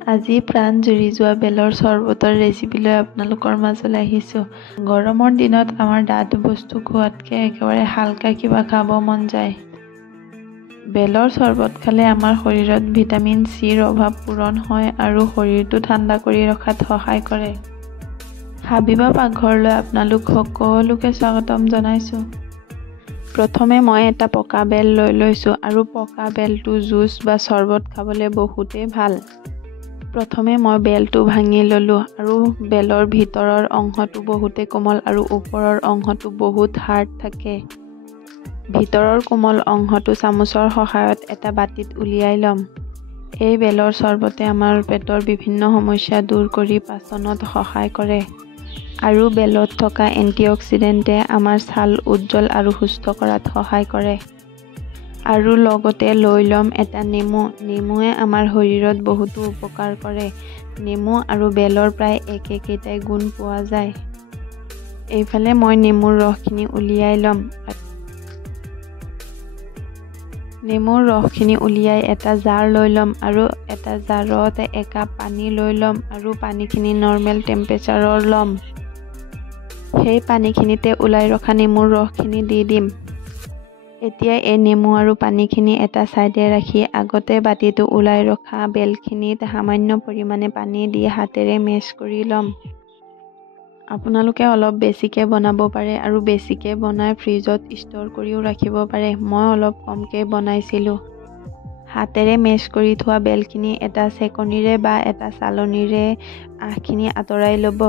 আজি প্ৰাণ জুৰি যোৱা বেলৰ চৰবতৰ ৰেচিপি লৈ আপোনালোকৰ মাজলৈ আহিছোঁ। গৰমৰ দিনত আমাৰ ডাঠ বস্তু খোৱাতকৈ একেবাৰে হালকা কিবা খাব মন যায়। বেলৰ চৰবত খালে আমাৰ শৰীৰত ভিটামিন চিৰ অভাৱ পূৰণ হয় আৰু শৰীৰটো ঠাণ্ডা কৰি ৰখাত সহায় কৰে। হাবিবা পাকঘৰলৈ আপোনালোক সকলোকে স্বাগতম জনাইছোঁ। প্ৰথমে মই এটা পকা বেল লৈ লৈছোঁ আৰু পকা বেলটো জুচ বা চৰবত খাবলৈ বহুতেই ভাল। প্ৰথমে মই বেলটো ভাঙি ল'লোঁ আৰু বেলৰ ভিতৰৰ অংশটো বহুতেই কোমল আৰু ওপৰৰ অংশটো বহুত হাৰ্ড থাকে। ভিতৰৰ কোমল অংশটো চামুচৰ সহায়ত এটা বাতিত উলিয়াই ল'ম। এই বেলৰ চৰবতে আমাৰ পেটৰ বিভিন্ন সমস্যা দূৰ কৰি পাচনত সহায় কৰে আৰু বেলত থকা এন্টিঅক্সিডেণ্টে আমাৰ ছাল উজ্জ্বল আৰু সুস্থ কৰাত সহায় কৰে। আৰু লগতে লৈ ল'ম এটা নেমু। নেমুৱে আমাৰ শৰীৰত বহুতো উপকাৰ কৰে। নেমু আৰু বেলৰ প্ৰায় একেইটাই গুণ পোৱা যায়। এইফালে মই নেমুৰ ৰসখিনি উলিয়াই ল'ম। নেমুৰ ৰসখিনি উলিয়াই এটা জাৰ লৈ ল'ম আৰু এটা জাৰত একাপ পানী লৈ ল'ম আৰু পানীখিনি নৰ্মেল টেম্পাৰেচাৰৰ ল'ম। সেই পানীখিনিতে ওলাই ৰখা নেমুৰ ৰসখিনি দি দিম। এতিয়া এই নেমু আৰু পানীখিনি এটা ছাইডে ৰাখি আগতে বাতিটো ওলাই ৰখা বেলখিনিত সামান্য পৰিমাণে পানী দি হাতেৰে মেছ কৰি ল'ম। আপোনালোকে অলপ বেছিকৈ বনাব পাৰে আৰু বেছিকৈ বনাই ফ্ৰিজত ষ্ট'ৰ কৰিও ৰাখিব পাৰে। মই অলপ কমকৈ বনাইছিলোঁ। হাতেৰে মেছ কৰি থোৱা বেলখিনি এটা চেকনিৰে বা এটা চালনীৰে আহখিনি আঁতৰাই ল'ব।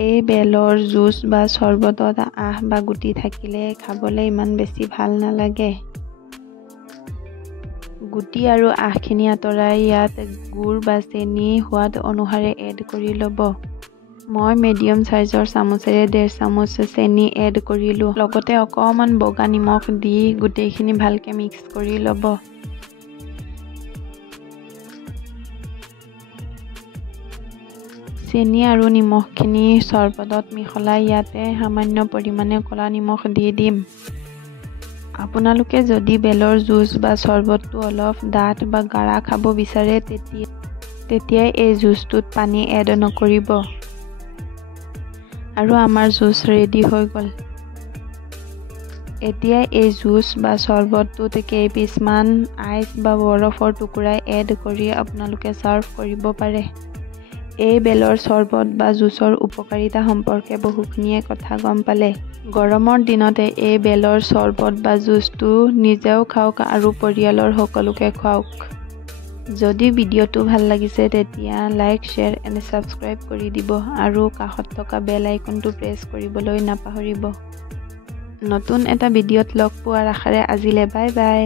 এই বেলৰ জুচ বা চৰবতত আহ বা গুটি থাকিলে খাবলৈ ইমান বেছি ভাল নালাগে। গুটি আৰু আহখিনি আঁতৰাই ইয়াত গুড় বা চেনি সোৱাদ অনুসাৰে এড কৰি ল'ব। মই মিডিয়াম চাইজৰ চামুচেৰে 1.5 চামুচ চেনি এড কৰিলোঁ। লগতে অকণমান বগা নিমখ দি গোটেইখিনি ভালকৈ মিক্স কৰি ল'ব। চেনি আৰু নিমখখিনি চৰবতত মিহলাই ইয়াতে সামান্য পৰিমাণে ক'লা নিমখ দি দিম। আপোনালোকে যদি বেলৰ জুচ বা চৰবতটো অলপ ডাঠ বা গাঢ়া খাব বিচাৰে তেতিয়াই এই জুচটোত পানী এড নকৰিব। আৰু আমাৰ জুচ ৰেডি হৈ গ'ল। এতিয়া এই জুচ বা চৰবতটোত কেইপিচমান আইচ বা বৰফৰ টুকুৰা এড কৰি আপোনালোকে ছাৰ্ভ কৰিব পাৰে। এই বেলৰ চৰবত বা জুচৰ উপকাৰিতা সম্পৰ্কে বহুখিনিয়ে কথা গম পালে। গৰমৰ দিনতে এই বেলৰ চৰবত বা জুচটো নিজেও খাওক আৰু পৰিয়ালৰ সকলোকে খুৱাওক। যদি ভিডিঅ'টো ভাল লাগিছে তেতিয়া লাইক, শ্বেয়াৰ এণ্ড ছাবস্ক্ৰাইব কৰি দিব আৰু কাষত থকা বেল আইকনটো প্ৰেছ কৰিবলৈ নাপাহৰিব। নতুন এটা ভিডিঅ'ত লগ পোৱাৰ আশাৰে আজিলৈ বাই বাই।